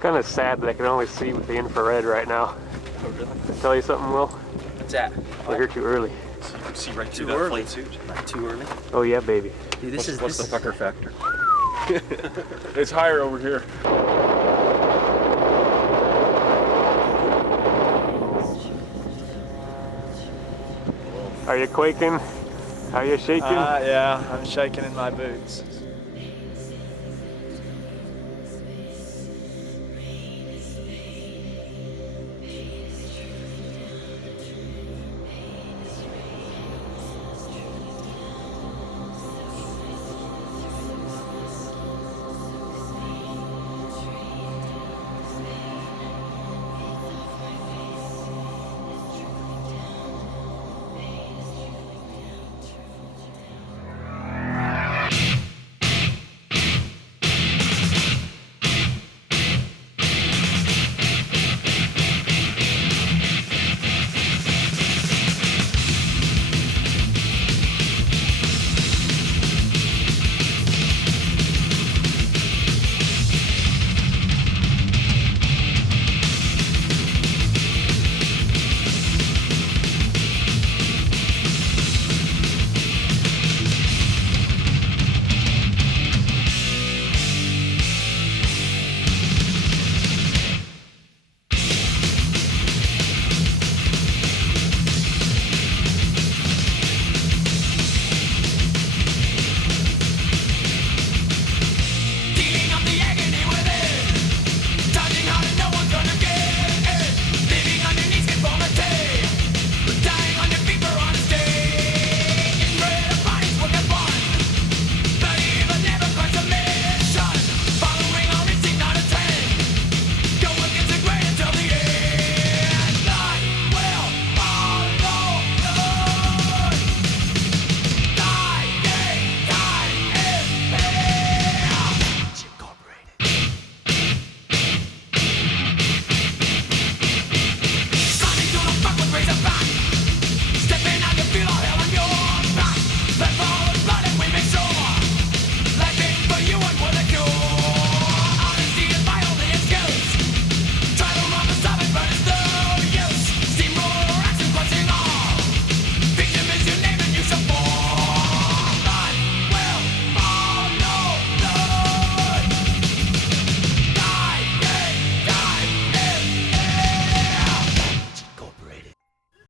kind of sad that I can only see with the infrared right now. Oh, really? Can I tell you something, Will? What's that? We're here too early. So you can see right through that flight suit. Not too early. Oh yeah, baby. Dude, what's the pucker factor? It's higher over here. Are you quaking? Are you shaking? Yeah, I'm shaking in my boots.